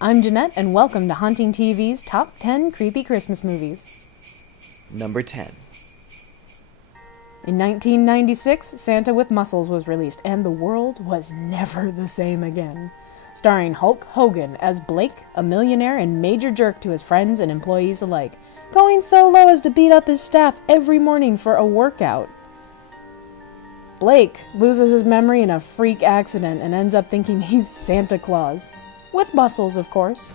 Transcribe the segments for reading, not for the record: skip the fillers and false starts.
I'm Jeanette, and welcome to Haunting TV's Top 10 Creepy Christmas Movies. Number 10. In 1996, Santa with Muscles was released, and the world was never the same again. Starring Hulk Hogan as Blake, a millionaire and major jerk to his friends and employees alike, going so low as to beat up his staff every morning for a workout. Blake loses his memory in a freak accident and ends up thinking he's Santa Claus. With muscles, of course.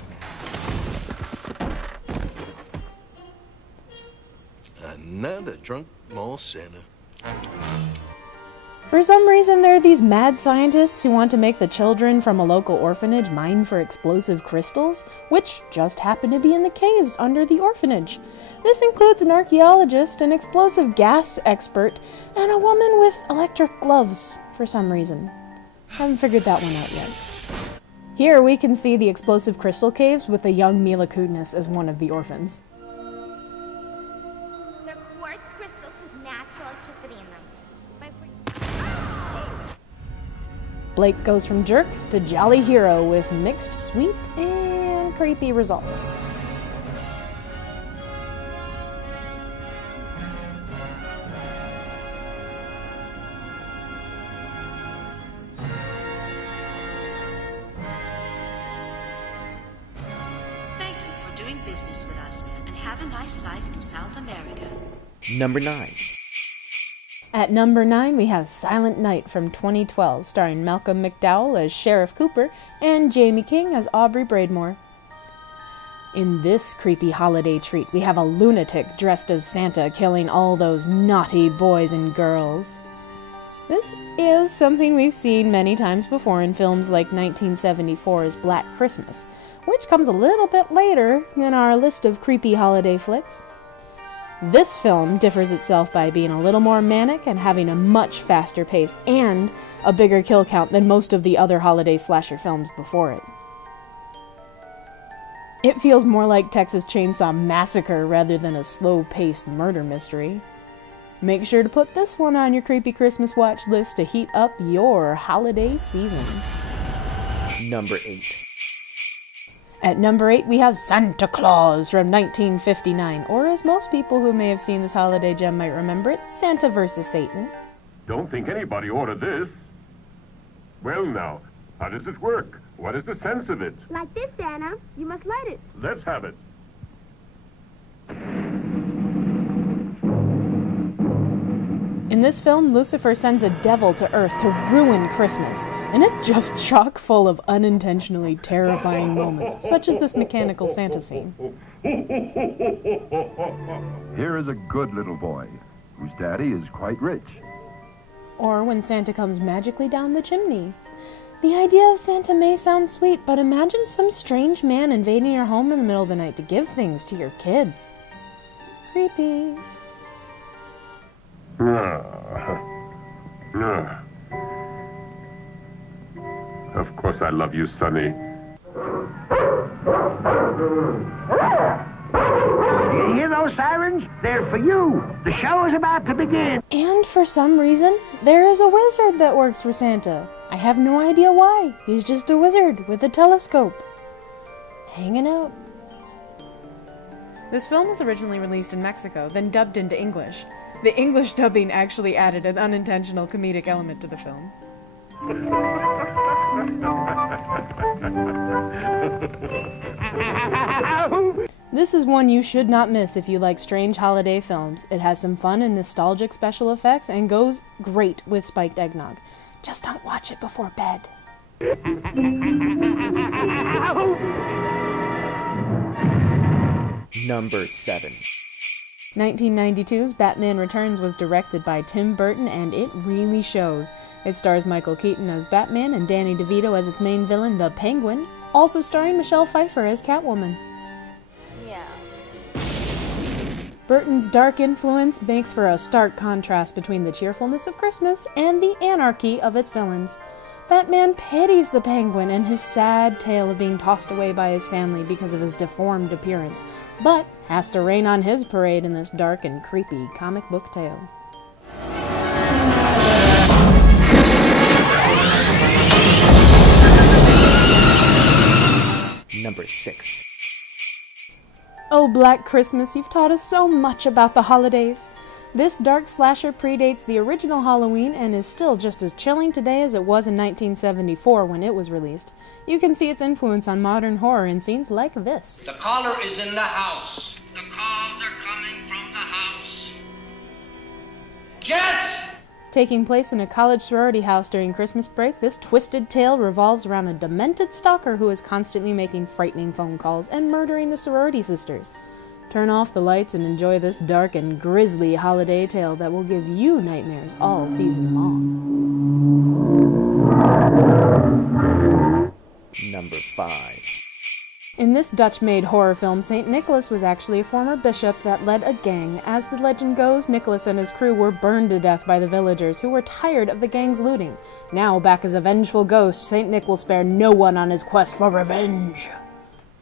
Another drunk mall Santa. For some reason, there are these mad scientists who want to make the children from a local orphanage mine for explosive crystals, which just happen to be in the caves under the orphanage. This includes an archaeologist, an explosive gas expert, and a woman with electric gloves, for some reason. Haven't figured that one out yet. Here we can see the explosive crystal caves with a young Mila Kunis as one of the orphans. They're quartz crystals with natural electricity in them. Blake goes from jerk to jolly hero with mixed sweet and creepy results. Doing business with us and have a nice life in South America. Number 9. At number 9, we have Silent Night from 2012, starring Malcolm McDowell as Sheriff Cooper and Jamie King as Aubrey Braidmore. In this creepy holiday treat, we have a lunatic dressed as Santa killing all those naughty boys and girls. This is something we've seen many times before in films like 1974's Black Christmas, which comes a little bit later in our list of creepy holiday flicks. This film differs itself by being a little more manic and having a much faster pace and a bigger kill count than most of the other holiday slasher films before it. It feels more like Texas Chainsaw Massacre rather than a slow-paced murder mystery. Make sure to put this one on your creepy Christmas watch list to heat up your holiday season. Number 8. At number 8, we have Santa Claus from 1959, or as most people who may have seen this holiday gem might remember it, Santa vs. Satan. Don't think anybody ordered this. Well now, how does it work? What is the sense of it? Like this, Santa. You must light it. Let's have it. In this film, Lucifer sends a devil to Earth to ruin Christmas, and it's just chock full of unintentionally terrifying moments, such as this mechanical Santa scene. Here is a good little boy, whose daddy is quite rich. Or when Santa comes magically down the chimney. The idea of Santa may sound sweet, but imagine some strange man invading your home in the middle of the night to give things to your kids. Creepy. Of course I love you, Sonny. Do you hear those sirens? They're for you. The show is about to begin. And for some reason, there is a wizard that works for Santa. I have no idea why. He's just a wizard with a telescope. Hanging out. This film was originally released in Mexico, then dubbed into English. The English dubbing actually added an unintentional comedic element to the film. This is one you should not miss if you like strange holiday films. It has some fun and nostalgic special effects and goes great with spiked eggnog. Just don't watch it before bed. Number 7. 1992's Batman Returns was directed by Tim Burton, and it really shows. It stars Michael Keaton as Batman and Danny DeVito as its main villain, the Penguin, also starring Michelle Pfeiffer as Catwoman. Yeah. Burton's dark influence makes for a stark contrast between the cheerfulness of Christmas and the anarchy of its villains. Batman pities the Penguin and his sad tale of being tossed away by his family because of his deformed appearance, but has to rain on his parade in this dark and creepy comic book tale. Number Number 6. Oh, Black Christmas, you've taught us so much about the holidays. This dark slasher predates the original Halloween and is still just as chilling today as it was in 1974 when it was released. You can see its influence on modern horror in scenes like this. The caller is in the house. The calls are coming from the house. Jess! Taking place in a college sorority house during Christmas break, this twisted tale revolves around a demented stalker who is constantly making frightening phone calls and murdering the sorority sisters. Turn off the lights and enjoy this dark and grisly holiday tale that will give you nightmares all season long. Number 5. In this Dutch-made horror film, St. Nicholas was actually a former bishop that led a gang. As the legend goes, Nicholas and his crew were burned to death by the villagers, who were tired of the gang's looting. Now, back as a vengeful ghost, St. Nick will spare no one on his quest for revenge.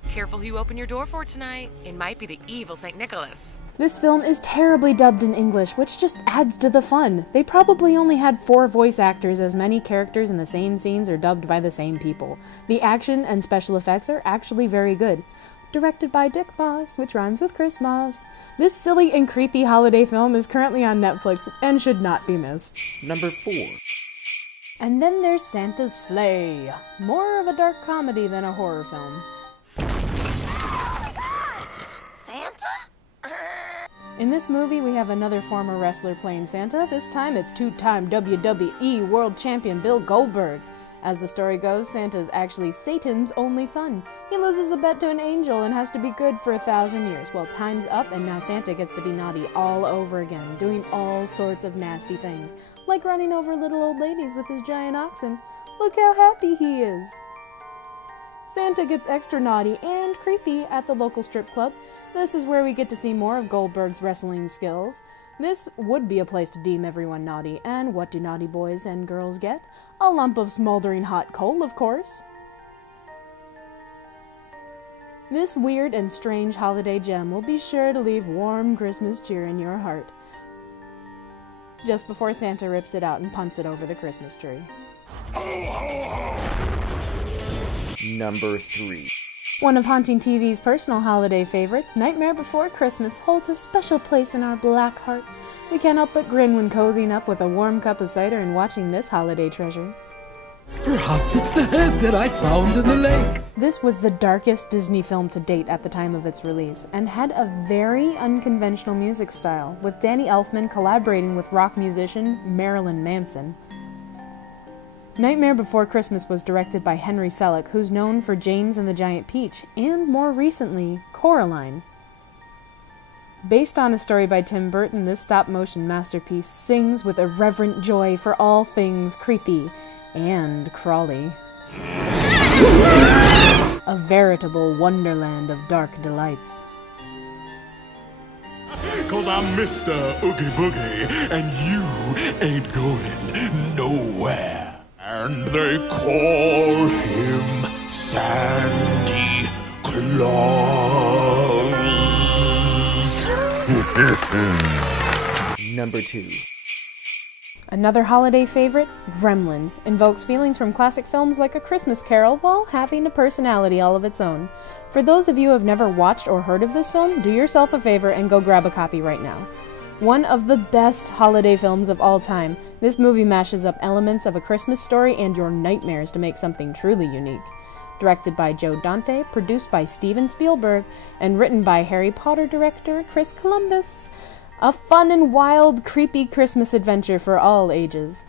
Careful who you open your door for tonight. It might be the evil St. Nicholas. This film is terribly dubbed in English, which just adds to the fun. They probably only had 4 voice actors, as many characters in the same scenes are dubbed by the same people. The action and special effects are actually very good. Directed by Dick Moss, which rhymes with Christmas. This silly and creepy holiday film is currently on Netflix and should not be missed. Number 4. And then there's Santa's Sleigh. More of a dark comedy than a horror film. In this movie, we have another former wrestler playing Santa. This time, it's 2-time WWE World Champion Bill Goldberg. As the story goes, Santa is actually Satan's only son. He loses a bet to an angel and has to be good for 1,000 years. Well, time's up, and now Santa gets to be naughty all over again, doing all sorts of nasty things, like running over little old ladies with his giant oxen. Look how happy he is! Santa gets extra naughty and creepy at the local strip club. This is where we get to see more of Goldberg's wrestling skills. This would be a place to deem everyone naughty, and what do naughty boys and girls get? A lump of smoldering hot coal, of course. This weird and strange holiday gem will be sure to leave warm Christmas cheer in your heart, just before Santa rips it out and punts it over the Christmas tree. Number 3. One of Haunting TV's personal holiday favorites, Nightmare Before Christmas, holds a special place in our black hearts. We can't help but grin when cozying up with a warm cup of cider and watching this holiday treasure. Perhaps it's the head that I found in the lake. This was the darkest Disney film to date at the time of its release, and had a very unconventional music style, with Danny Elfman collaborating with rock musician Marilyn Manson. Nightmare Before Christmas was directed by Henry Selick, who's known for James and the Giant Peach, and more recently, Coraline. Based on a story by Tim Burton, this stop-motion masterpiece sings with irreverent joy for all things creepy and crawly. A veritable wonderland of dark delights. 'Cause I'm Mr. Oogie Boogie, and you ain't going nowhere. And they call him Sandy Claus. Number 2. Another holiday favorite, Gremlins, invokes feelings from classic films like A Christmas Carol while having a personality all of its own. For those of you who have never watched or heard of this film, do yourself a favor and go grab a copy right now. One of the best holiday films of all time, this movie mashes up elements of A Christmas Story and your nightmares to make something truly unique. Directed by Joe Dante, produced by Steven Spielberg, and written by Harry Potter director Chris Columbus. A fun and wild, creepy Christmas adventure for all ages.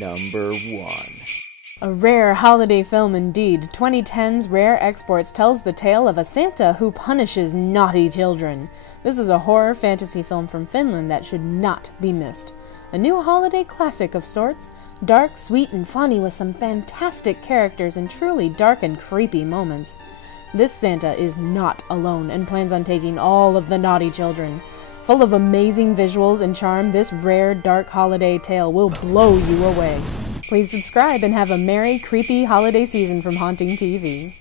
Number 1. A rare holiday film indeed. 2010's Rare Exports tells the tale of a Santa who punishes naughty children. This is a horror fantasy film from Finland that should not be missed. A new holiday classic of sorts, dark, sweet, and funny with some fantastic characters and truly dark and creepy moments. This Santa is not alone and plans on taking all of the naughty children. Full of amazing visuals and charm, this rare, dark holiday tale will blow you away. Please subscribe and have a merry, creepy holiday season from Haunting TV.